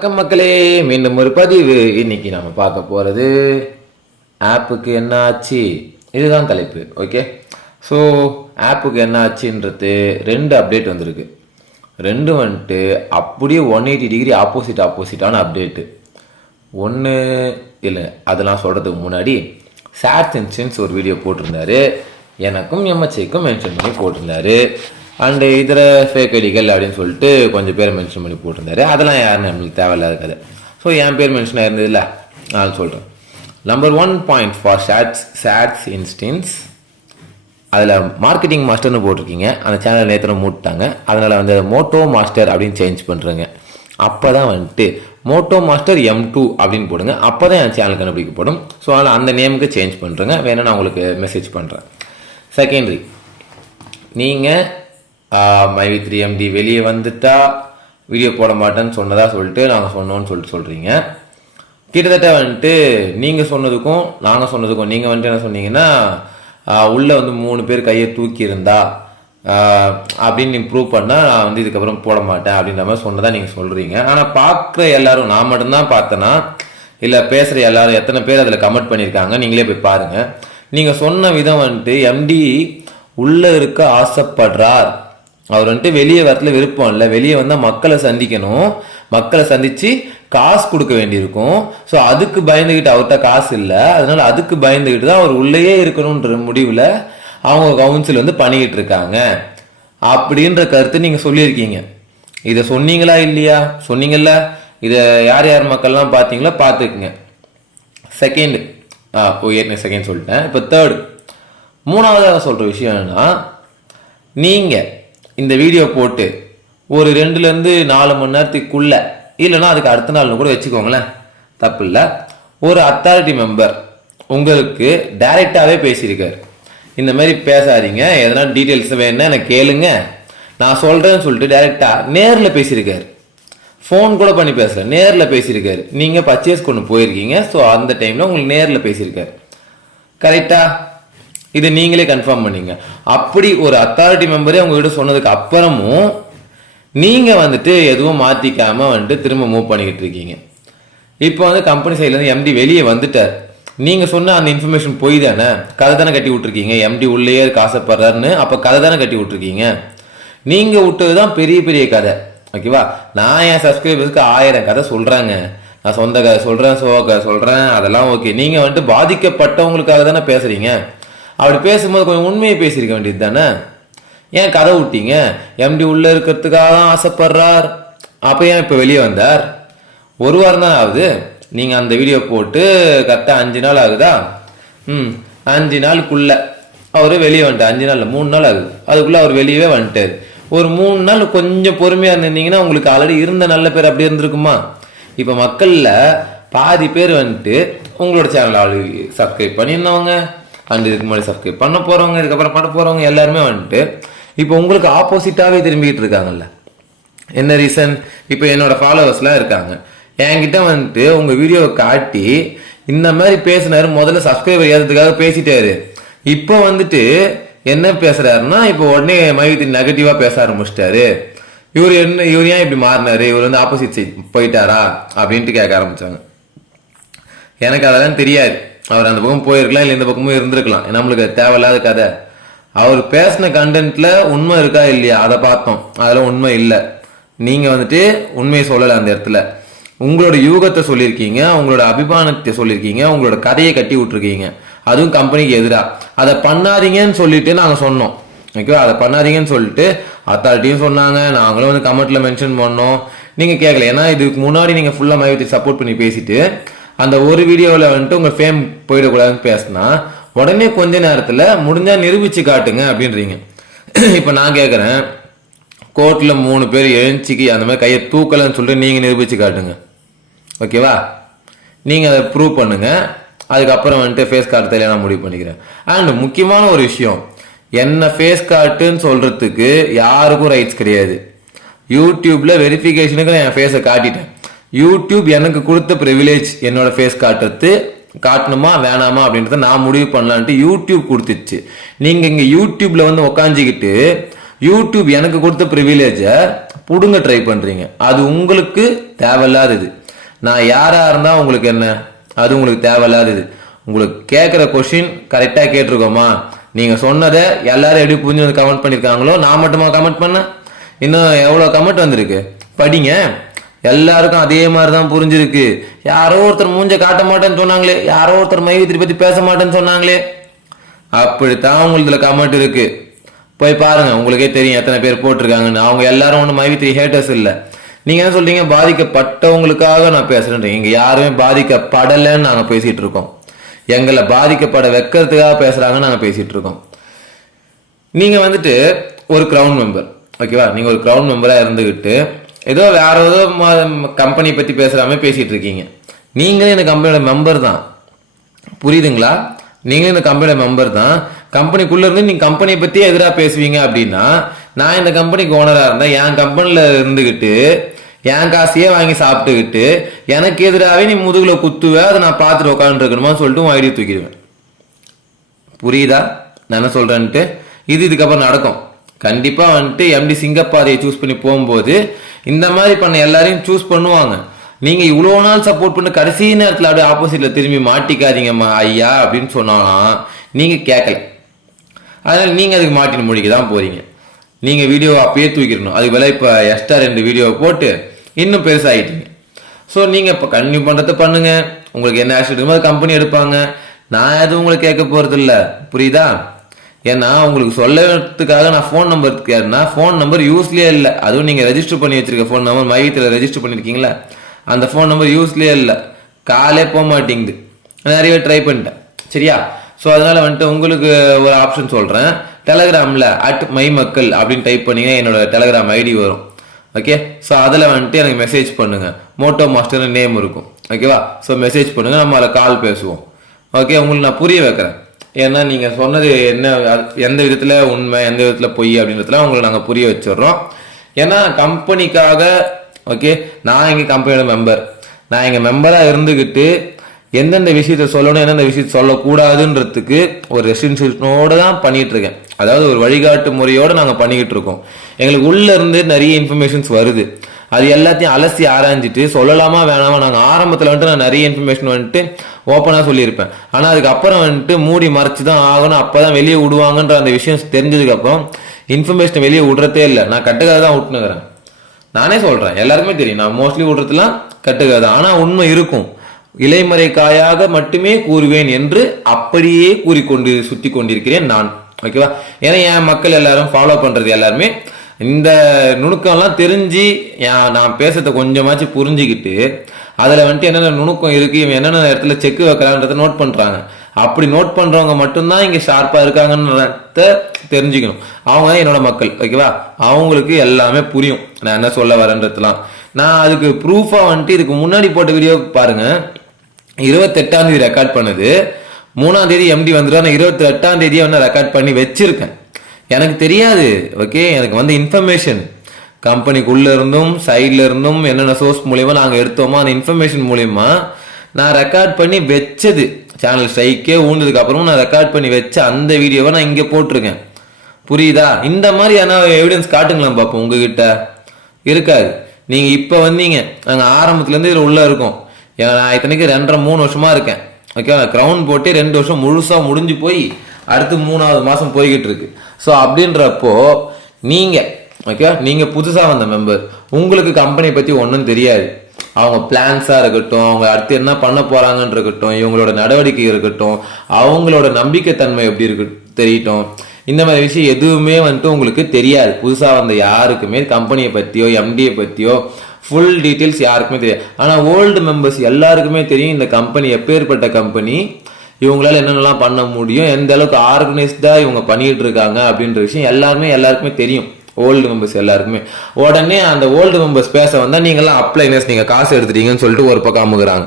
வணக்கம் மக்களே, மீண்டும் ஒரு பதிவு. இன்னைக்கு நம்ம பார்க்க போகிறது ஆப்புக்கு என்ன ஆச்சு, இதுதான் தலைப்பு. ஓகே, ஸோ ஆப்புக்கு என்ன ஆச்சுன்றது ரெண்டு அப்டேட் வந்திருக்கு. ரெண்டு வந்துட்டு அப்படியே 180 டிகிரி ஆப்போசிட்டான அப்டேட்டு. ஒன்று இல்லை, அதெல்லாம் சொல்கிறதுக்கு முன்னாடி சாட் இன்ஸ்டன்ஸ் ஒரு வீடியோ போட்டிருந்தாரு, எனக்கும் எம்எச்ஐக்கும் மென்ஷன் பண்ணி போட்டிருந்தாரு. அண்டு இதர ஃபேக் ஐடிகள் அப்படின்னு சொல்லிட்டு கொஞ்சம் பேர் மென்ஷன் பண்ணி போட்டிருந்தாரு. அதெல்லாம் யாருன்னு நம்மளுக்கு தேவையில்லாத கதை. ஸோ என் பேர் மென்ஷன் ஆயிருந்தது இல்லை, நான் சொல்கிறேன். நம்பர் 1 பாயிண்ட் ஃபார் சாட்ஸ் இன்ஸ்டன்ஸ், அதில் மார்க்கெட்டிங் மாஸ்டர்னு போட்டிருக்கீங்க. அந்த சேனல் நேற்று மூட்டாங்க. அதனால் வந்து மோட்டோ மாஸ்டர் அப்படின்னு சேஞ்ச் பண்ணுறேங்க. அப்போ தான் வந்துட்டு மோட்டோ மாஸ்டர் M2 அப்படின்னு போடுங்க. அப்போ தான் என் சேனல் கண்டுபிடிக்கப்படும். ஸோ அதனால் அந்த நேமுக்கு சேஞ்ச் பண்ணுறேங்க. வேணா நான் உங்களுக்கு மெசேஜ் பண்ணுறேன். செகண்டரி, நீங்கள் MyV3MD வெளியே வந்துட்டா வீடியோ போட மாட்டேன்னு சொன்னதா சொல்லிட்டு நாங்கள் சொன்னோன்னு சொல்கிறீங்க. கிட்டத்தட்ட வந்துட்டு நீங்கள் சொன்னதுக்கும் நாங்கள் சொன்னதுக்கும் நீங்கள் வந்துட்டு என்ன சொன்னீங்கன்னா, உள்ளே வந்து 3 பேர் கையை தூக்கி இருந்தா அப்படின்னு நீங்கள் ப்ரூவ் பண்ணால் நான் வந்து இதுக்கப்புறம் போட மாட்டேன் அப்படின்ற மாதிரி சொன்னதாக நீங்கள் சொல்கிறீங்க. ஆனால் பார்க்குற எல்லாரும் நான் மட்டும்தான் பார்த்தேன்னா இல்லை பேசுகிற எல்லாரும் எத்தனை பேர் அதில் கமெண்ட் பண்ணியிருக்காங்க நீங்களே போய் பாருங்கள். நீங்கள் சொன்ன விதம் வந்துட்டு எம்டி உள்ளே இருக்க ஆசைப்படுறார். அவர் வந்துட்டு வெளியே வரத்துல விருப்பம் இல்லை, வெளியே வந்தால் மக்களை சந்திக்கணும், மக்களை சந்தித்து காசு கொடுக்க வேண்டியிருக்கும். ஸோ அதுக்கு பயந்துக்கிட்டு, அவர்கிட்ட காசு இல்லை, அதனால அதுக்கு பயந்துக்கிட்டு தான் அவர் உள்ளேயே இருக்கணுன்ற முடிவில் அவங்க கவுன்சில் வந்து பண்ணிக்கிட்டு இருக்காங்க அப்படின்ற கருத்து நீங்கள் சொல்லியிருக்கீங்க. இதை சொன்னீங்களா இல்லையா? சொன்னீங்கல்ல. இதை யார் யார் மக்கள்லாம் பார்த்தீங்களா? பார்த்துக்குங்க. செகண்ட், ஏற்கனவே செகண்ட் சொல்லிட்டேன். இப்போ தேர்டு, மூணாவதாக சொல்கிற விஷயம் என்னன்னா, நீங்கள் இந்த வீடியோ போட்டு ஒரு 2-4 மணி நேரத்துக்குள்ள, இல்லைன்னா அதுக்கு அடுத்த நாள்னு கூட வச்சுக்கோங்களேன், தப்பு இல்லை, ஒரு அத்தாரிட்டி மெம்பர் உங்களுக்கு டைரெக்டாகவே பேசியிருக்காரு. இந்த மாதிரி பேசாதீங்க, எதனா டீட்டெயில்ஸ் வேணும்னா எனக்கு கேளுங்க, நான் சொல்கிறேன்னு சொல்லிட்டு டைரெக்டாக நேரில் பேசியிருக்காரு. ஃபோன் கூட பண்ணி பேசல, நேரில் பேசியிருக்காரு. நீங்கள் பர்ச்சேஸ் கொண்டு போயிருக்கீங்க. ஸோ அந்த டைமில் உங்களுக்கு நேரில் பேசியிருக்காரு. கரெக்டா? இது நீங்களே கன்ஃபார்ம் பண்ணீங்க. அப்படி ஒரு அத்தாரிட்டி மெம்பரே உங்ககிட்ட சொன்னதுக்கு அப்புறமும் நீங்கள் வந்துட்டு எதுவும் மாற்றிக்காமல் வந்துட்டு திரும்ப மூவ் பண்ணிக்கிட்டு இருக்கீங்க. இப்போ வந்து கம்பெனி சைட்லேருந்து எம்டி வெளியே வந்துட்டார். நீங்கள் சொன்ன அந்த இன்ஃபர்மேஷன் போய் தானே, கதை தானே கட்டி விட்டுருக்கீங்க. எம்டி உள்ளேயே ஆசைப்படுறாருன்னு அப்போ கதை தானே கட்டி விட்டுருக்கீங்க. நீங்கள் விட்டது தான் பெரிய பெரிய கதை. ஓகேவா? நான் என் சப்ஸ்கிரைபர்ஸ்க்கு 1000 கதை சொல்கிறாங்க. நான் சொந்த கதை சொல்கிறேன், சோ கதை சொல்கிறேன், அதெல்லாம் ஓகே. நீங்கள் வந்துட்டு பாதிக்கப்பட்டவங்களுக்காக தானே பேசுகிறீங்க. அப்படி பேசும்போது கொஞ்சம் உண்மையை பேசியிருக்க வேண்டியது தானே. ஏன் கதை விட்டீங்க? எம்டி உள்ளே இருக்கிறதுக்காக தான் ஆசைப்படுறார், அப்போ ஏன் இப்போ வெளியே வந்தார்? 1 வாரம் தான் ஆகுது. நீங்கள் அந்த வீடியோ போட்டு கரெக்டாக 5 நாள் ஆகுதா? 5 நாளுக்குள்ள அவர் வெளியே வந்துட்டார். 5 நாள் 3 நாள் ஆகுது. அதுக்குள்ளே அவர் வெளியவே வந்துட்டார். ஒரு 3 நாள் கொஞ்சம் பொறுமையாக இருந்திருந்தீங்கன்னா உங்களுக்கு ஆல்ரெடி இருந்த நல்ல பேர் அப்படி இருந்திருக்குமா? இப்போ மக்களில் பாதி பேர் வந்துட்டு உங்களோட சேனல் ஆல்ரெடி சப்ஸ்கிரைப் பண்ணியிருந்தவங்க, அண்ட் இதுக்கு முன்னாடி சப்ஸ்கிரைப் பண்ண போகிறவங்க, இதுக்கப்புறம் பண்ண போகிறவங்க எல்லாருமே வந்துட்டு இப்போ உங்களுக்கு ஆப்போசிட்டாகவே திரும்பிக்கிட்டு இருக்காங்கல்ல. என்ன ரீசன்? இப்போ என்னோட ஃபாலோவர்ஸ்லாம் இருக்காங்க, என்கிட்ட வந்துட்டு உங்கள் வீடியோவை காட்டி இந்த மாதிரி பேசினாரு, முதல்ல சப்ஸ்கிரைபர் ஏறதுக்காக பேசிட்டாரு. இப்போ வந்துட்டு என்ன பேசுறாருன்னா, இப்போ உடனே மையத்தி நெகட்டிவா பேச ஆரம்பிச்சிட்டாரு. இவர் ஏன் இப்படி மாறினாரு, இவர் வந்து ஆப்போசிட் சைட் போயிட்டாரா அப்படின்ட்டு கேட்க ஆரம்பிச்சாங்க. எனக்கு அதெல்லாம் தெரியாது. அவர் அந்த பக்கம் போயிருக்கலாம், இல்லை இந்த பக்கமும் இருந்திருக்கலாம். நம்மளுக்கு தேவையில்லாத கதை. அவர் பேசின கண்டென்ட்ல உண்மை இருக்கா இல்லையா அதை பார்த்தோம். அதில் உண்மை இல்லை. நீங்க வந்துட்டு உண்மையை சொல்லலை. அந்த இடத்துல உங்களோட யூகத்தை சொல்லியிருக்கீங்க, உங்களோட அபிமானத்தை சொல்லியிருக்கீங்க, உங்களோட கதையை கட்டி விட்டுருக்கீங்க, அதுவும் கம்பெனிக்கு எதிராக. அதை பண்ணாதீங்கன்னு சொல்லிட்டு நாங்கள் சொன்னோம். ஓகேவா? அதை பண்ணாதீங்கன்னு சொல்லிட்டு அத்தாரிட்டியும் சொன்னாங்க, நாங்களும் வந்து கமெண்ட்ல மென்ஷன் பண்ணோம். நீங்கள் கேட்கல. ஏன்னா இதுக்கு முன்னாடி நீங்கள் ஃபுல்லாக மையத்தை சப்போர்ட் பண்ணி பேசிட்டு அந்த ஒரு வீடியோவில் வந்துட்டு உங்கள் ஃபேம் போயிடக்கூடாதுன்னு பேசினா உடனே கொஞ்ச நேரத்தில் முடிஞ்சா நிரூபிச்சு காட்டுங்க அப்படின்றீங்க. இப்போ நான் கேட்குறேன், கோர்ட்டில் 3 பேர் எழுச்சிக்கு அந்த மாதிரி கையை தூக்கலன்னு சொல்லிட்டு நீங்கள் நிரூபிச்சு காட்டுங்க. ஓகேவா? நீங்கள் அதை ப்ரூவ் பண்ணுங்க. அதுக்கப்புறம் வந்துட்டு ஃபேஸ் கார்டு தெரியல நான் முடிவு பண்ணிக்கிறேன். அண்ட் முக்கியமான ஒரு விஷயம், என்ன ஃபேஸ் கார்டுன்னு சொல்கிறதுக்கு யாருக்கும் ரைட்ஸ் கிடையாது. யூடியூப்ல வெரிஃபிகேஷனுக்கு நான் என் ஃபேஸை காட்டிட்டேன். யூடியூப் எனக்கு கொடுத்த ப்ரிவிலேஜ் என்னோட ஃபேஸ் காட்டணுமா வேணாமா அப்படின்றத நான் முடிவு பண்ணலான்ட்டு யூடியூப் கொடுத்துச்சு. நீங்கள் இங்கே யூடியூப்ல வந்து உக்காஞ்சிக்கிட்டு யூடியூப் எனக்கு கொடுத்த ப்ரிவிலேஜை புடுங்க ட்ரை பண்ணுறீங்க. அது உங்களுக்கு தேவையில்லாதது. நான் யாராக இருந்தால் உங்களுக்கு என்ன, அது உங்களுக்கு தேவையில்லாதது. உங்களுக்கு கேட்குற கொஷின் கரெக்டாக கேட்டிருக்கோமா, நீங்கள் சொன்னதை எல்லாரும் எப்படி புரிஞ்சு வந்து கமெண்ட் பண்ணியிருக்காங்களோ, நான் மட்டுமா கமெண்ட் பண்ணேன், இன்னும் எவ்வளோ கமெண்ட் வந்திருக்கு படிங்க. எல்லாருக்கும் அதே மாதிரி தான் புரிஞ்சிருக்கு. யாரோ ஒருத்தர் மூஞ்ச காட்ட மாட்டேன்னு சொன்னாங்களே, யாரோ ஒருத்தர் மைவித்திரி பற்றி பேச மாட்டேன்னு சொன்னாங்களே, அப்படித்தான் உங்களுக்கு கமெண்ட் இருக்கு. போய் பாருங்க, உங்களுக்கே தெரியும் எத்தனை பேர் போட்டிருக்காங்கன்னு. அவங்க எல்லாரும் ஒன்றும் மைவித்திரி ஹேட்டர்ஸ் இல்லை. நீங்க என்ன சொல்றீங்க, பாதிக்கப்பட்டவங்களுக்காக நான் பேசுறேன். இங்க யாருமே பாதிக்கப்படலைன்னு நாங்க பேசிட்டு இருக்கோம். எங்களை பாதிக்கப்பட வைக்கிறதுக்காக பேசுறாங்கன்னு நாங்க பேசிட்டு இருக்கோம். நீங்க வந்துட்டு ஒரு கிரவுன் மெம்பர், ஓகேவா? நீங்க ஒரு கிரவுன் மெம்பரா இருந்துகிட்டு ஏதோ வேற ஏதோ கம்பெனி பத்தி பேசுறாம பேசிட்டு இருக்கீங்க. நீங்களே இந்த கம்பெனியோட மெம்பர் தான், புரியுதுங்களா? நீங்களே இந்த கம்பெனியோட மெம்பர் தான். கம்பெனிக்குள்ள இருந்து நீங்க கம்பெனியை பத்தி எதிராக பேசுவீங்க அப்படின்னா, நான் இந்த கம்பெனிக்கு ஓனரா இருந்தேன், என் கம்பெனில இருந்துகிட்டு என் காசையே வாங்கி சாப்பிட்டுக்கிட்டு எனக்கு எதிராகவே நீ முதுகுல குத்துவ, அதை நான் பார்த்துட்டு உட்காந்து இருக்கணுமா சொல்லிட்டு உன் ஐடியா தூக்கிடுவேன். புரியுதா நான் என்ன சொல்றேன்ட்டு? இதுக்கப்புறம் நடக்கும். கண்டிப்பா வந்துட்டு எம்டி சிங்கப்பாதையை சூஸ் பண்ணி போகும்போது இந்த மாதிரி பண்ண எல்லாரையும் சூஸ் பண்ணுவாங்க. நீங்க இவ்வளவு நாள் சப்போர்ட் பண்ண கடைசி நேரத்தில் அப்படியே ஆப்போசிட்ல திரும்பி மாட்டிக்காதீங்கம்மா ஐயா அப்படின்னு சொன்னாலும் நீங்க கேட்கல. அதனால நீங்க அதுக்கு மாட்டின்னு முடிக்க தான் போறீங்க. நீங்க வீடியோ அப்பயே தூக்கிடணும். அதுக்கு பதிலாக இப்ப எக்ஸ்ட்ரா 2 வீடியோவை போட்டு இன்னும் பெருசாகிட்டீங்க. ஸோ நீங்க இப்ப கண்டினியூ பண்றதை பண்ணுங்க. உங்களுக்கு என்ன ஆக்சிடென்ட் இருக்குமோ கம்பெனி எடுப்பாங்க. நான் எதுவும் உங்களுக்கு கேட்க போறது இல்லை, புரியுதா? ஏன்னா உங்களுக்கு சொல்லறதுக்காக நான் ஃபோன் நம்பர் கேட்டேன்னா ஃபோன் நம்பர் யூஸ்லயே இல்லை. அதுவும் நீங்க ரெஜிஸ்டர் பண்ணி வச்சிருக்க ஃபோன் நம்பர் மையத்தில் ரெஜிஸ்டர் பண்ணிருக்கீங்களா, அந்த ஃபோன் நம்பர் யூஸ்லயே இல்லை. காலே போக மாட்டேங்குது. நிறைய ட்ரை பண்ணிட்டேன், சரியா? ஸோ அதனால வந்துட்டு உங்களுக்கு ஒரு ஆப்ஷன் சொல்றேன். டெலகிராம்ல @மைமக்கள் அப்படின்னு டைப் பண்ணீங்க, என்னோட டெலகிராம் ஐடி வரும். ஓகே, ஸோ அதில் வந்துட்டு எனக்கு மெசேஜ் பண்ணுங்க. மோட்டோ மாஸ்டர் நேம் இருக்கும், ஓகேவா? ஸோ மெசேஜ் பண்ணுங்க, நம்ம அதில் கால் பேசுவோம். ஓகே, உங்களுக்கு நான் புரிய வைக்கிறேன். ஏன்னா நீங்க சொன்னது என்ன, எந்த விதத்துல உண்மை எந்த விதத்துல பொய் அப்படின்றதுல உங்களுக்கு நாங்கள் புரிய வச்சிடுறோம். ஏன்னா கம்பெனிக்காக, ஓகே, நான் எங்க கம்பெனியோட மெம்பர், நான் எங்க மெம்பரா இருந்துகிட்டு எந்தெந்த விஷயத்த சொல்லணும் எந்தெந்த விஷயத்த சொல்லக்கூடாதுன்றதுக்கு ஒரு ரெஸ்ட்ரிக்ஷனோட தான் பண்ணிட்டு இருக்கேன். அதாவது ஒரு வழிகாட்டு முறையோட நாங்கள் பண்ணிக்கிட்டு இருக்கோம். எங்களுக்கு உள்ள இருந்து நிறைய இன்ஃபர்மேஷன்ஸ் வருது. அது எல்லாத்தையும் அலசி ஆராய்ஞ்சிட்டு சொல்லலாமா வேணாமா. நாங்கள் ஆரம்பத்தில் வந்துட்டு நான் நிறைய இன்ஃபர்மேஷன் வந்துட்டு ஓப்பனாக சொல்லியிருப்பேன். ஆனால் அதுக்கப்புறம் வந்துட்டு மூடி மறைச்சு தான் ஆகணும், அப்போ தான் வெளியே விடுவாங்கன்ற அந்த விஷயம் தெரிஞ்சதுக்கப்புறம் இன்ஃபர்மேஷனை வெளியே விடுறதே இல்லை. நான் கட்டுக்காக தான் விட்டுனுக்கிறேன். நானே சொல்கிறேன், எல்லாருக்குமே தெரியும் நான் மோஸ்ட்லி விடுறதுலாம் கட்டுக்காக தான். ஆனால் உண்மை இருக்கும். இலைமறை காயாக மட்டுமே கூறுவேன் என்று அப்படியே கூறிக்கொண்டு சுற்றி கொண்டிருக்கிறேன் நான், ஓகேவா? ஏன்னா என் மக்கள் எல்லாரும் ஃபாலோ பண்றது எல்லாருமே இந்த நுணுக்கம்லாம் தெரிஞ்சு நான் பேசுறத கொஞ்சமாச்சு புரிஞ்சுக்கிட்டு அதில் வந்துட்டு என்னென்ன நுணுக்கம் இருக்கு, இவன் என்னென்ன இடத்துல செக் வைக்கலான்றத நோட் பண்றாங்க. அப்படி நோட் பண்றவங்க மட்டும்தான் இங்க ஷார்ப்பா இருக்காங்கன்றத தெரிஞ்சுக்கணும். அவங்க தான் என்னோட மக்கள், ஓகேவா? அவங்களுக்கு எல்லாமே புரியும் நான் என்ன சொல்ல வரேன்றதுலாம். நான் அதுக்கு ப்ரூஃபா வந்துட்டு இதுக்கு முன்னாடி போட்ட வீடியோ பாருங்க. 28ஆம் தேதி ரெக்கார்ட் பண்ணது, 3ஆம் தேதி எம்டி வந்துடும். நான் 28ஆம் தேதியை வந்து ரெக்கார்ட் பண்ணி வச்சிருக்கேன். எனக்கு தெரியாது, ஓகே? எனக்கு வந்து இன்ஃபர்மேஷன் கம்பெனிக்குள்ள இருந்தும் சைட்ல இருந்தும் என்னென்ன சோர்ஸ் மூலியமா நாங்கள் எடுத்தோமோ அந்த இன்ஃபர்மேஷன் மூலியமா நான் ரெக்கார்ட் பண்ணி வச்சது. சேனல் ஸ்ட்ரைக்கே ஊண்டதுக்கு அப்புறமும் நான் ரெக்கார்ட் பண்ணி வச்ச அந்த வீடியோவை நான் இங்கே போட்டிருக்கேன், புரியுதா? இந்த மாதிரி எவிடன்ஸ் காட்டுங்களேன் பார்ப்போம். உங்ககிட்ட இருக்காது. நீங்க இப்ப வந்தீங்க, நாங்க ஆரம்பத்துல இருந்து இதுல உள்ள இருக்கோம். நான் இத்தனைக்கு 2.5-3 வருஷமா இருக்கேன், ஓகே? கிரவுன் போட்டு 2 வருஷம் முழுசா முடிஞ்சு போய் அடுத்து 3ஆவது மாசம் போய்கிட்டு இருக்கு. ஸோ அப்படின்றப்போ நீங்க, ஓகே, நீங்க புதுசா வந்த மெம்பர், உங்களுக்கு கம்பெனியை பத்தி ஒன்றும் தெரியாது. அவங்க பிளான்ஸா இருக்கட்டும், அவங்க அடுத்து என்ன பண்ண போறாங்கன்னு இருக்கட்டும், இவங்களோட நடவடிக்கை இருக்கட்டும், அவங்களோட நம்பிக்கைத்தன்மை எப்படி இருக்கு தெரியட்டும், இந்த மாதிரி விஷயம் எதுவுமே வந்துட்டு உங்களுக்கு தெரியாது. புதுசா வந்த யாருக்குமே கம்பெனியை பத்தியோ எம்டியை பத்தியோ ஃபுல் டீட்டெயில்ஸ் யாருக்குமே தெரியாது. ஆனா ஓல்டு மெம்பர்ஸ் எல்லாருக்குமே தெரியும் இந்த கம்பெனி எப்பேற்பட்ட கம்பெனி, இவங்களால என்னென்னலாம் பண்ண முடியும், எந்த அளவுக்கு ஆர்கனைஸ்டா இவங்க பண்ணிட்டு இருக்காங்க அப்படின்ற விஷயம் எல்லாருக்குமே தெரியும். ஓல்டு மெம்பர்ஸ் எல்லாருக்குமே. உடனே அந்த ஓல்டு மெம்பர்ஸ் பேச வந்தா நீங்களாம் அப்ளைனஸ், நீங்க காசு எடுத்துட்டீங்கன்னு சொல்லிட்டு ஒரு பக்கம் அமுகுறாங்க.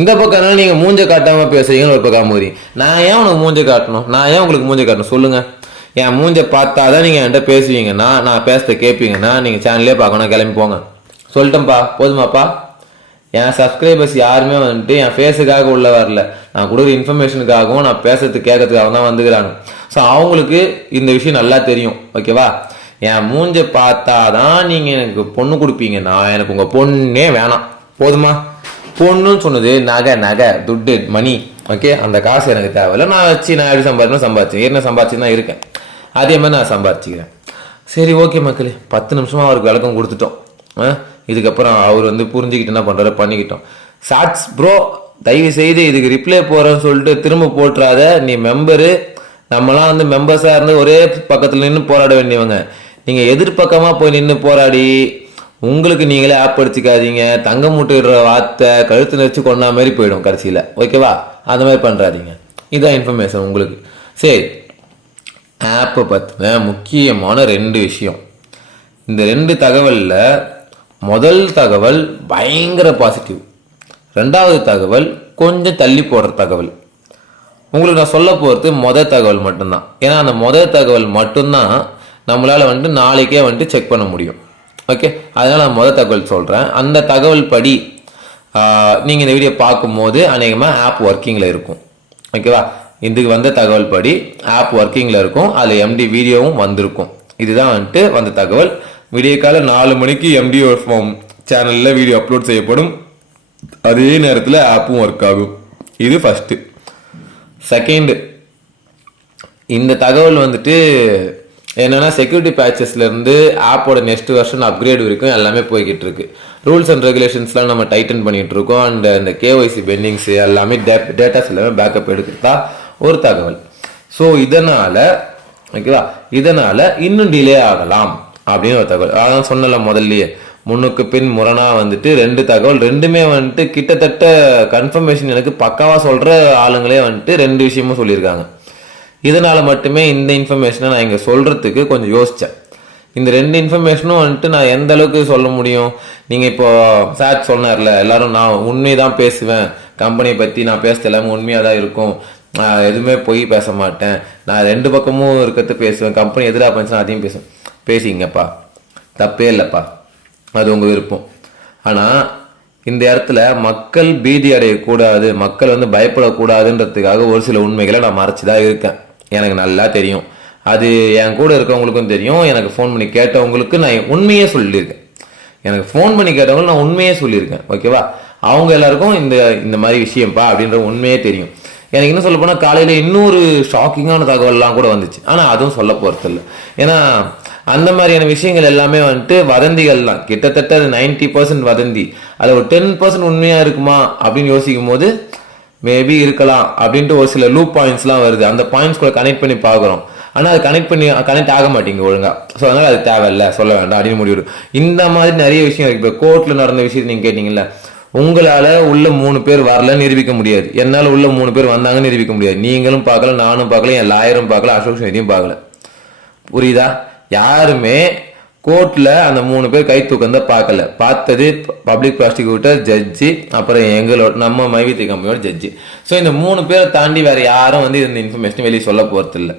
இந்த பக்கம் நீங்க மூஞ்ச காட்டாம பேசுறீங்கன்னு ஒரு பக்கம் அமுகுறீங்க. நான் ஏன் உனக்கு மூஞ்ச காட்டணும்? நான் ஏன் உங்களுக்கு மூஞ்ச காட்டணும் சொல்லுங்க? என் மூஞ்ச பார்த்தாதான் நீங்க என்கிட்ட பேசுவீங்கன்னா, நான் பேசுறத கேட்பீங்கன்னா நீங்க சேனல்லே பார்க்கணும், கிளம்பி போங்க. சொல்லிட்டேன்ப்பா, போதுமாப்பா? என் சப்ஸ்கிரைபர்ஸ் யாருமே வந்துட்டு என் ஃபேஸுக்காக உள்ள வரல, நான் கொடுக்குற இன்ஃபர்மேஷனுக்காகவும் நான் பேசுறதுக்கு கேட்கறதுக்காக தான் வந்துக்கிறாங்க. ஸோ அவங்களுக்கு இந்த விஷயம் நல்லா தெரியும், ஓகேவா? என் மூஞ்ச பார்த்தாதான் நீங்கள் எனக்கு பொண்ணு கொடுப்பீங்க. நான் எனக்கு உங்கள் பொண்ணே வேணாம், போதுமா? பொண்ணுன்னு சொன்னது நகை துட்டு மணி, ஓகே? அந்த காசு எனக்கு தேவையில்லை. நான் வச்சு நான் எப்படி சம்பாதிச்சேன் என்ன சம்பாதிச்சு தான் இருக்கேன், அதே மாதிரி நான் சம்பாதிச்சுக்கிறேன். சரி, ஓகே மக்களே, 10 நிமிஷமாக அவருக்கு விளக்கம் கொடுத்துட்டோம். இதுக்கப்புறம் அவர் வந்து புரிஞ்சுக்கிட்டு என்ன பண்ணுறாரு பண்ணிக்கிட்டோம். ஷார்ட்ஸ் ப்ரோ, தயவு செய்து இதுக்கு ரிப்ளை போகிறேன்னு சொல்லிட்டு திரும்ப போட்டுறாத. நீ மெம்பரு, நம்மலாம் வந்து மெம்பர்ஸாக இருந்து ஒரே பக்கத்தில் நின்று போராட வேண்டியவங்க. நீங்கள் எதிர்பக்கமாக போய் நின்று போராடி உங்களுக்கு நீங்களே ஆப் அடிச்சுக்காதீங்க. தங்க முட்டுற வார்த்தை கழுத்து நெரிச்சு கொண்டா மாதிரி போயிடும் கடைசியில், ஓகேவா? அந்த மாதிரி பண்ணுறாதீங்க. இதுதான் இன்ஃபர்மேஷன் உங்களுக்கு. சரி, ஆப்பை பற்றின முக்கியமான 2 விஷயம். இந்த 2 தகவலில் முதல் தகவல் பயங்கர பாசிட்டிவ், 2வது தகவல் கொஞ்சம் தள்ளி போடுற தகவல். உங்களுக்கு நான் சொல்ல போகிறது முதல் தகவல் மட்டும்தான். ஏன்னா அந்த முதல் தகவல் மட்டும்தான் நம்மளால் வந்துட்டு நாளைக்கே வந்துட்டு செக் பண்ண முடியும், ஓகே? அதனால் நான் முதல் தகவல் சொல்கிறேன். அந்த தகவல் படி நீங்கள் இந்த வீடியோ பார்க்கும்போது அநேகமாக ஆப் ஒர்க்கிங்கில் இருக்கும், ஓகேவா? இதுக்கு வந்த தகவல் படி ஆப் ஒர்க்கிங்கில் இருக்கும். அதில் எம்டி வீடியோவும் வந்திருக்கும். இதுதான் வந்துட்டு வந்த தகவல். விடிய காலை 4 மணிக்கு எம்டி சேனலில் வீடியோ அப்லோட் செய்யப்படும். அதே நேரத்தில் ஆப்பும் ஒர்க் ஆகும். இது ஃபஸ்ட்டு. செகண்டு, இந்த தகவல் வந்துட்டு என்னென்னா செக்யூரிட்டி பேச்சஸ்லேருந்து ஆப்போட நெக்ஸ்ட் வெர்ஷன் அப்கிரேட் வரைக்கும் எல்லாமே போய்கிட்டு இருக்கு. ரூல்ஸ் அண்ட் ரெகுலேஷன்ஸ்லாம் நம்ம டைட்டன் பண்ணிகிட்டு இருக்கோம். அண்ட் இந்த கேஒய்சி பெண்டிங்ஸு எல்லாமே டேட்டாஸ் எல்லாமே பேக்கப் எடுக்கிறதா ஒரு தகவல். ஸோ இதனால், ஓகேவா, இதனால் இன்னும் டிலே ஆகலாம் அப்படின்னு ஒரு தகவல். அதான் சொன்னல முதல்லையே, முன்னுக்கு பின் முரணாக வந்துட்டு 2 தகவல், 2மே வந்துட்டு கிட்டத்தட்ட கன்ஃபர்மேஷன் எனக்கு பக்காவாக சொல்கிற ஆளுங்களே வந்துட்டு 2 விஷயமும் சொல்லியிருக்காங்க. இதனால் மட்டுமே இந்த இன்ஃபர்மேஷனை நான் இங்கே சொல்கிறதுக்கு கொஞ்சம் யோசித்தேன். இந்த 2 இன்ஃபர்மேஷனும் வந்துட்டு நான் எந்த அளவுக்கு சொல்ல முடியும்? நீங்கள் இப்போ சார் சொன்னார்ல, எல்லாரும் நான் உண்மையை தான் பேசுவேன், கம்பெனியை பற்றி நான் பேசுறது எல்லாமே உண்மையாக தான் இருக்கும், நான் எதுவுமே போய் பேச மாட்டேன், நான் 2 பக்கமும் இருக்கிறது பேசுவேன், கம்பெனி எதிராக பண்ணிச்சுன்னா அதையும் பேசுவேன். பேசிங்கப்பா, தப்பே இல்லைப்பா, அது உங்கள் விருப்பம். ஆனால் இந்த இடத்துல மக்கள் பீதி அடையக்கூடாது, மக்கள் வந்து பயப்படக்கூடாதுன்றதுக்காக ஒரு சில உண்மைகளை நான் மறைச்சி தான் இருக்கேன். எனக்கு நல்லா தெரியும், அது என் கூட இருக்கவங்களுக்கும் தெரியும். எனக்கு ஃபோன் பண்ணி கேட்டவங்களுக்கு நான் உண்மையே சொல்லியிருக்கேன். எனக்கு ஃபோன் பண்ணி கேட்டவங்களுக்கு நான் உண்மையே சொல்லியிருக்கேன், ஓகேவா? அவங்க எல்லாருக்கும் இந்த மாதிரி விஷயம்ப்பா அப்படின்ற உண்மையே தெரியும். எனக்கு இன்னும் சொல்ல போனால் காலையில் இன்னொரு ஷாக்கிங்கான தகவல்லாம் கூட வந்துச்சு. ஆனால் அதுவும் சொல்ல போகிறது இல்லை. ஏன்னா அந்த மாதிரியான விஷயங்கள் எல்லாமே வந்துட்டு வதந்திகள் தான். கிட்டத்தட்ட அது 90% வதந்தி. அதில் ஒரு 10% உண்மையாக இருக்குமா அப்படின்னு யோசிக்கும் போது மேபி இருக்கலாம் அப்படின்ட்டு ஒரு சில லூப் பாயிண்ட்ஸ்லாம் வருது. அந்த பாயிண்ட்ஸ் கூட கனெக்ட் பண்ணி பார்க்குறோம். ஆனால் அது கனெக்ட் ஆக மாட்டேங்க ஒழுங்காக. ஸோ அதனால் அது தேவையில்லை, சொல்ல வேண்டாம் அப்படின்னு முடிவு. இந்த மாதிரி நிறைய விஷயம் இருக்குது. இப்போ கோர்ட்டில் நடந்த விஷயத்தை நீங்கள் கேட்டிங்கல்ல, உங்களால் உள்ள 3 பேர் வரலன்னு நிரூபிக்க முடியாது. என்னால் உள்ள 3 பேர் வந்தாங்கன்னு நிரூபிக்க முடியாது. நீங்களும் பார்க்கல, நானும் பார்க்கல, என் லாயரும் பார்க்கல, அசோக் எதையும் பார்க்கல. புரியுதா? யாருமே கோர்ட்டில் அந்த 3 பேர் கை தூக்கம் தான் பார்க்கல. பார்த்தது பப்ளிக் ப்ராசிக்யூட்டர், ஜட்ஜி, அப்புறம் எங்களோட நம்ம மைவித்தி கம்பெனியோட ஜட்ஜி. ஸோ இந்த 3 பேரை தாண்டி வேறு யாரும் வந்து இந்த இன்ஃபர்மேஷன் வெளியே சொல்ல போகிறது இல்லை.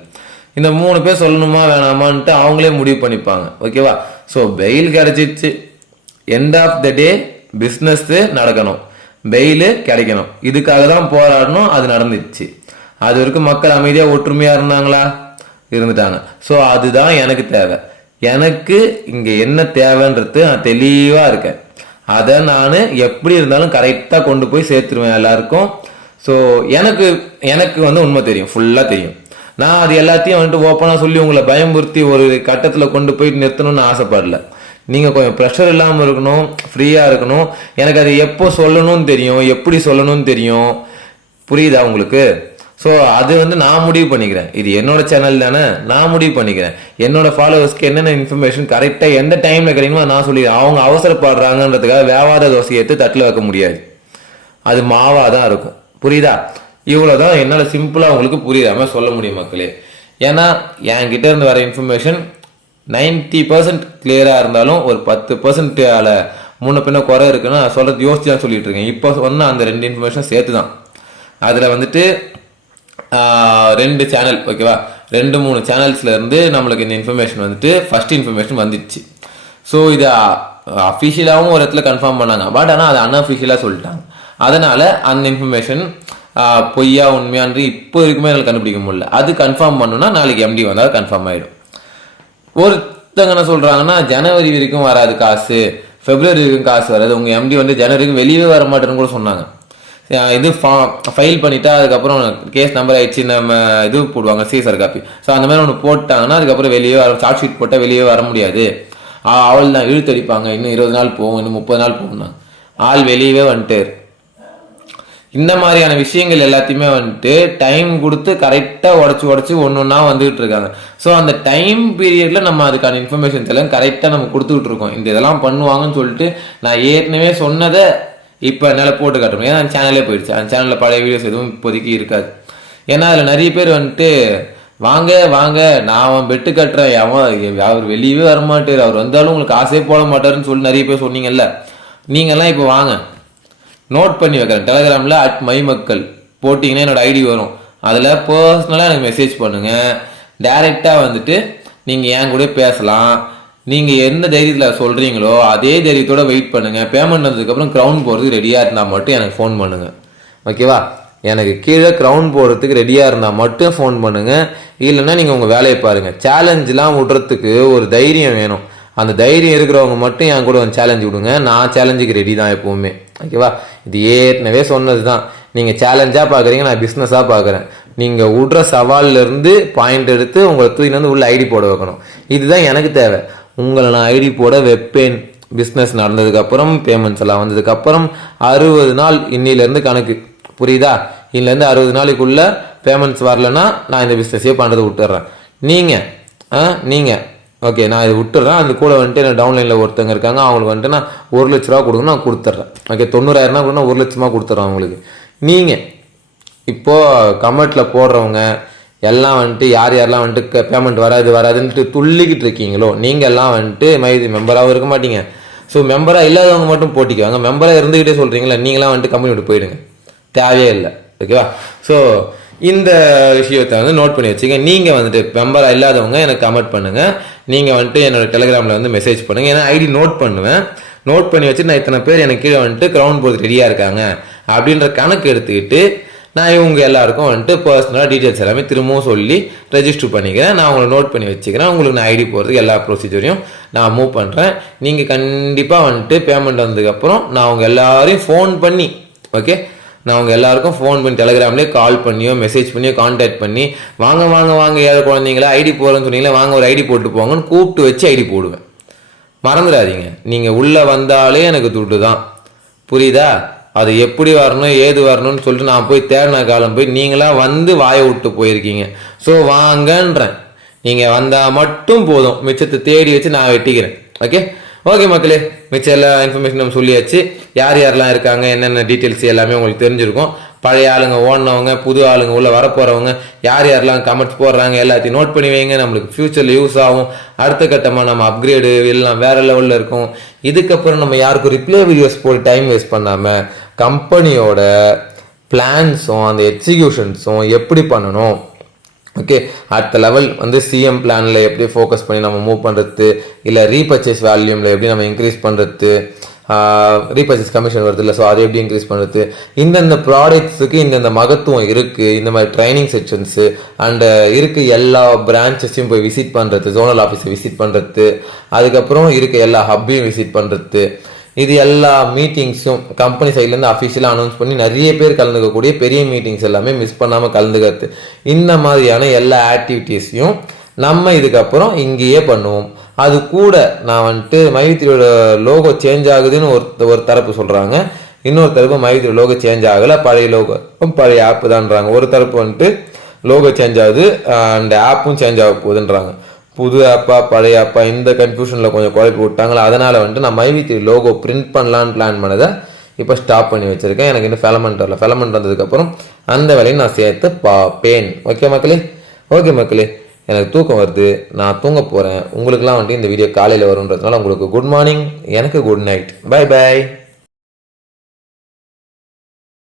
இந்த 3 பேர் சொல்லணுமா வேணாமான்ட்டு அவங்களே முடிவு பண்ணிப்பாங்க, ஓகேவா? ஸோ பெயில் கிடைச்சிச்சு. End of the day business நடக்கணும், பெயிலு கிடைக்கணும். இதுக்காக தான் போராடணும். அது நடந்துச்சு. அது வரைக்கும் மக்கள் அமைதியாக ஒற்றுமையாக இருந்தாங்களா? இருந்துட்டாங்க. ஸோ அதுதான் எனக்கு தேவை. எனக்கு இங்கே என்ன தேவைன்றது நான் தெளிவாக இருக்கேன். அதை நான் எப்படி இருந்தாலும் கரெக்டாக கொண்டு போய் சேர்த்துருவேன் எல்லாருக்கும். ஸோ எனக்கு வந்து உண்மை தெரியும், ஃபுல்லாக தெரியும். நான் அது எல்லாத்தையும் வந்துட்டு ஓப்பனாக சொல்லி உங்களை பயமுறுத்தி ஒரு கட்டத்தில் கொண்டு போய் நிறுத்தணும்னு ஆசைப்படல. நீங்கள் கொஞ்சம் ப்ரெஷர் இல்லாமல் இருக்கணும், ஃப்ரீயாக இருக்கணும். எனக்கு அது எப்போ சொல்லணும்னு தெரியும், எப்படி சொல்லணும்னு தெரியும். புரியுதா உங்களுக்கு? ஸோ அது வந்து நான் முடிவு பண்ணிக்கிறேன். இது என்னோட சேனல் தானே, நான் முடிவு பண்ணிக்கிறேன். என்னோட ஃபாலோவர்ஸ்க்கு என்னென்ன இன்ஃபர்மேஷன் கரெக்டாக எந்த டைமில் கிடைக்குமோ நான் சொல்லிடுறேன். அவங்க அவசரப்படுறாங்கன்றதுக்காக வேவாத தோசையை எடுத்து தட்டில் வைக்க முடியாது. அது மாவாக தான் இருக்கும். புரியுதா? இவ்வளோதான் என்னால் சிம்பிளாக உங்களுக்கு புரியாமல் சொல்ல முடியும் மக்களே. ஏன்னா என்கிட்ட இருந்து வர இன்ஃபர்மேஷன் 90% கிளியராக இருந்தாலும் ஒரு 10% அதில் முன்ன பின்ன குறை இருக்குன்னா சொல்கிறது யோசிச்சு தான் சொல்லிட்டு இருக்கேன். இப்போ சொன்ன அந்த 2 இன்ஃபர்மேஷன் சேர்த்து தான். அதில் வந்துட்டு 2 சேனல், ஓகேவா, 2-3 சேனல்ஸ்ல இருந்து நம்மளுக்கு இந்த இன்ஃபர்மேஷன் வந்துட்டு ஃபர்ஸ்ட் இன்ஃபர்மேஷன் வந்துடுச்சு. ஸோ இதை அஃபிஷியலாகவும் ஒரு இடத்துல கன்ஃபார்ம் பண்ணாங்க. பட் ஆனால் அதை அன்அஃபிஷியலாக சொல்லிட்டாங்க. அதனால் அந்த இன்ஃபர்மேஷன் பொய்யா உண்மையான்று இப்போ வரைக்குமே எங்களுக்கு கண்டுபிடிக்க முடியல. அது கன்ஃபார்ம் பண்ணணும்னா நாளைக்கு எம்டி வந்தால் கன்ஃபார்ம் ஆகிடும். ஒரு ஒருத்தங்க என்ன சொல்கிறாங்கன்னா ஜனவரி வரைக்கும் வராது காசு, பிப்ரவரி வரைக்கும் காசு வராது, உங்கள் எம்டி வந்து ஜனவரிக்கும் வெளியே வர மாட்டேன்னு கூட சொன்னாங்க. இது ஃபைல் பண்ணிட்டா அதுக்கப்புறம் கேஸ் நம்பர் ஆயிடுச்சு நம்ம இது போடுவாங்க சிஎஸ்ஆர் காப்பி. ஸோ அந்த மாதிரி ஒன்று போட்டாங்கன்னா அதுக்கப்புறம் வெளியே வர சார்ஜ் ஷீட் போட்டால் வெளியே வர முடியாது, அவள் தான் இழுத்தடிப்பாங்க, இன்னும் 20 நாள் போகும், இன்னும் 30 நாள் போகும்னா ஆள் வெளியவே வந்துட்டு. இந்த மாதிரியான விஷயங்கள் எல்லாத்தையுமே வந்துட்டு டைம் கொடுத்து கரெக்டாக உடச்சி ஒன்று ஒன்றா வந்துகிட்டு இருக்காங்க. ஸோ அந்த டைம் பீரியடில் நம்ம அதுக்கான இன்ஃபர்மேஷன்ஸ் எல்லாம் கரெக்டாக நம்ம கொடுத்துக்கிட்டு இருக்கோம். இந்த இதெல்லாம் பண்ணுவாங்கன்னு சொல்லிட்டு நான் ஏற்கனவே சொன்னதை இப்போ என்னால் போட்டு காட்டணும். ஏன்னா அந்த சேனலே போயிடுச்சு, அந்த சேனலில் பழைய வீடியோஸ் எதுவும் இப்போதைக்கு இருக்காது. ஏன்னா அதில் நிறைய பேர் வந்துட்டு வாங்க வாங்க நான் அவன் பெட்டு கட்டுறேன், அவர் வெளியவே வரமாட்டார், அவர் வந்தாலும் உங்களுக்கு காசே போட மாட்டாருன்னு சொல்லி நிறைய பேர் சொன்னீங்கல்ல. நீங்கள்லாம் இப்போ வாங்க, நோட் பண்ணி வைக்கிறேன். டெலகிராமில் @mymakkal போட்டிங்கன்னா என்னோட ஐடி வரும். அதில் பர்சனலாக எனக்கு மெசேஜ் பண்ணுங்கள். டைரெக்டாக வந்துட்டு நீங்கள் என் கூட பேசலாம். நீங்கள் எந்த தைரியத்தில் சொல்கிறீங்களோ அதே தைரியத்தோட வெயிட் பண்ணுங்கள். பேமெண்ட் வந்ததுக்கப்புறம் க்ரௌன் போகிறதுக்கு ரெடியாக இருந்தால் மட்டும் எனக்கு ஃபோன் பண்ணுங்கள். ஓகேவா? எனக்கு கீழே க்ரௌன் போடுறதுக்கு ரெடியாக இருந்தால் மட்டும் ஃபோன் பண்ணுங்கள். இல்லைன்னா நீங்கள் உங்கள் வேலையை பாருங்கள். சேலஞ்செலாம் விட்றதுக்கு ஒரு தைரியம் வேணும். அந்த தைரியம் இருக்கிறவங்க மட்டும் என் கூட வந்து சேலஞ்சு விடுங்க. நான் சேலஞ்சுக்கு ரெடி தான் எப்போவுமே. ஓகேவா? இது ஏற்கனவே சொன்னது தான். நீங்கள் சேலஞ்சாக பார்க்குறீங்க, நான் பிஸ்னஸாக பார்க்குறேன். நீங்கள் விட்ற சவாலிலேருந்து பாயிண்ட் எடுத்து உங்களை தூக்கிட்டு வந்து உள்ள ஐடி போட வைக்கணும். இதுதான் எனக்கு தேவை. உங்களை நான் ஐடி போட வைப்பேன். பிஸ்னஸ் நடந்ததுக்கப்புறம் பேமெண்ட்ஸ் எல்லாம் வந்ததுக்கப்புறம் 60 நாள் இன்னிலேருந்து கணக்கு, புரியுதா? இன்னிலேருந்து 60 நாளைக்குள்ளே பேமெண்ட்ஸ் வரலன்னா நான் இந்த பிஸ்னஸே பண்ணுறது விட்டுறேன். நீங்கள் ஓகே நான் இது விட்டுறேன். அது கூட வந்துட்டு எனக்கு டவுன்லைனில் ஒருத்தங்க இருக்காங்க, அவங்களுக்கு வந்துட்டு நான் 1 லட்ச ரூபா கொடுக்கணும், நான் கொடுத்துட்றேன். ஓகே 90,000 கூட நான் 1 லட்சமாக கொடுத்துட்றேன் அவங்களுக்கு. நீங்கள் இப்போது கமெண்ட்டில் போடுறவங்க எல்லாம் வந்துட்டு யாரெல்லாம் வந்துட்டு பேமெண்ட் வராதுன்ட்டு துள்ளிக்கிட்டு இருக்கீங்களோ நீங்கள் எல்லாம் வந்துட்டு மைதி மெம்பராகவும் இருக்க மாட்டீங்க. ஸோ மெம்பராக இல்லாதவங்க மட்டும் போட்டிக்குவாங்க. மெம்பராக இருந்துக்கிட்டே சொல்கிறீங்களா, நீங்களாம் வந்துட்டு கம்பெனி விட்டு போயிடுங்க, தேவையே இல்லை. ஓகேவா? ஸோ இந்த விஷயத்தை வந்து நோட் பண்ணி வச்சுங்க. நீங்கள் வந்துட்டு மெம்பராக இல்லாதவங்க எனக்கு கமெண்ட் பண்ணுங்கள். நீங்கள் வந்துட்டு என்னோடய டெலிகிராமில் வந்து மெசேஜ் பண்ணுங்கள். ஏன்னா ஐடி நோட் பண்ணுவேன். நோட் பண்ணி வச்சு நான் இத்தனை பேர் எனக்கு கீழே வந்துட்டு க்ரௌன் போர்டு ரெடியாக இருக்காங்க அப்படின்ற கணக்கு எடுத்துக்கிட்டு நான் இவங்க எல்லாருக்கும் வந்துட்டு பர்சனலாக டீட்டெயில்ஸ் எல்லாமே திரும்பவும் சொல்லி ரெஜிஸ்டர் பண்ணிக்கிறேன். நான் உங்களை நோட் பண்ணி வச்சுக்கிறேன். உங்களுக்கு நான் ஐடி போகிறதுக்கு எல்லா ப்ரொசீஜரையும் நான் மூவ் பண்ணுறேன். நீங்கள் கண்டிப்பாக வந்துட்டு பேமெண்ட் வந்ததுக்கப்புறம் நான் அவங்க எல்லாரையும் ஃபோன் பண்ணி, ஓகே, நான் அவங்க எல்லாருக்கும் ஃபோன் பண்ணி டெலிகிராம்லேயே கால் பண்ணியோ மெசேஜ் பண்ணியோ கான்டாக்ட் பண்ணி வாங்க ஏழை குழந்தைங்களா ஐடி போகிறேன்னு சொன்னீங்களா, வாங்க ஒரு ஐடி போட்டு போங்கன்னு கூப்பிட்டு வச்சு ஐடி போடுவேன். மறந்துடாதீங்க, நீங்கள் உள்ளே வந்தாலே எனக்கு துட்டு தான், புரியுதா? அது எப்படி வரணும் ஏது வரணும்னு சொல்லிட்டு நான் போய் தேடின காலம் போய் நீங்களாம் வந்து வாயை விட்டு போயிருக்கீங்க. ஸோ வாங்கன்றேன், நீங்கள் வந்தால் மட்டும் போதும், மிச்சத்தை தேடி வச்சு நான் வெட்டிக்கிறேன். ஓகே மக்களே, மிச்சம் எல்லா இன்ஃபர்மேஷன் நம்ம சொல்லியாச்சு. யாரெல்லாம் இருக்காங்க, என்னென்ன டீட்டெயில்ஸ் எல்லாமே உங்களுக்கு தெரிஞ்சிருக்கும். பழைய ஆளுங்க ஓடினவங்க, புது ஆளுங்க உள்ளே வரப்போகிறவங்க, யாரெல்லாம் கமெண்ட்ஸ் போடுறாங்க எல்லாத்தையும் நோட் பண்ணி வைங்க. நம்மளுக்கு ஃப்யூச்சரில் யூஸ் ஆகும். அடுத்த கட்டமாக நம்ம அப்கிரேடு எல்லாம் வேறு லெவலில் இருக்கும். இதுக்கப்புறம் நம்ம யாருக்கும் ரிப்ளை வீடியோஸ் போட்டு டைம் வேஸ்ட் பண்ணாமல் கம்பெனியோட பிளான்ஸும் அந்த எக்ஸிக்யூஷன்ஸும் எப்படி பண்ணணும், ஓகே, அடுத்த லெவல் வந்து சிஎம் பிளானில் எப்படி ஃபோக்கஸ் பண்ணி நம்ம மூவ் பண்ணுறது, இல்லை ரீபர்ச்சேஸ் வேல்யூமில் எப்படி நம்ம இன்க்ரீஸ் பண்ணுறது, ரீபர்ச்சேஸ் கமிஷன் வருது இல்லை, ஸோ அதை எப்படி இன்க்ரீஸ் பண்ணுறது, இந்தந்த ப்ராடக்ட்ஸுக்கு இந்தந்த மகத்துவம் இருக்குது, இந்த மாதிரி ட்ரைனிங் செக்ஷன்ஸு அண்டு இருக்குது, எல்லா பிரான்ச்சஸையும் போய் விசிட் பண்ணுறது, ஜோனல் ஆஃபீஸை விசிட் பண்ணுறது, அதுக்கப்புறம் இருக்க எல்லா ஹப்பையும் விசிட் பண்ணுறது, இது எல்லா மீட்டிங்ஸும் கம்பெனி சைட்லேருந்து அஃபிஷியலாக அனௌன்ஸ் பண்ணி நிறைய பேர் கலந்துக்கக்கூடிய பெரிய மீட்டிங்ஸ் எல்லாமே மிஸ் பண்ணாமல் கலந்துக்கிறது, இந்த மாதிரியான எல்லா ஆக்டிவிட்டீஸையும் நம்ம இதுக்கப்புறம் இங்கேயே பண்ணுவோம். அது கூட நான் வந்துட்டு மைவித்திரியோட லோகோ சேஞ்ச் ஆகுதுன்னு ஒரு தரப்பு சொல்கிறாங்க, இன்னொரு தரப்பு மைவித்திரி லோகோ சேஞ்ச் ஆகலை, பழைய லோகோ பழைய ஆப்பு தான்றாங்க. ஒரு தரப்பு வந்துட்டு லோகோ சேஞ்ச் ஆகுது அண்ட் ஆப்பும் சேஞ்ச் ஆக போகுதுன்றாங்க. புது ஆப்பா பழைய ஆப்பா இந்த கன்ஃபியூஷனில் கொஞ்சம் குழப்பி விட்டாங்களா, அதனால் வந்துட்டு நான் மைவித்திரி லோகோ பிரிண்ட் பண்ணலான்னு பிளான் பண்ணதை இப்போ ஸ்டாப் பண்ணி வச்சுருக்கேன். எனக்கு இன்னும் ஃபெலமெண்ட் வரல. ஃபெலமெண்ட் வந்ததுக்கப்புறம் அந்த வேலையை நான் சேர்த்து பார்ப்பேன். ஓகே மக்களே, எனக்கு தூக்கம் வருது, நான் தூங்க போகிறேன். உங்களுக்குலாம் வந்துட்டு இந்த வீடியோ காலையில் வருன்றதுனால உங்களுக்கு குட் மார்னிங், எனக்கு குட் நைட். பை.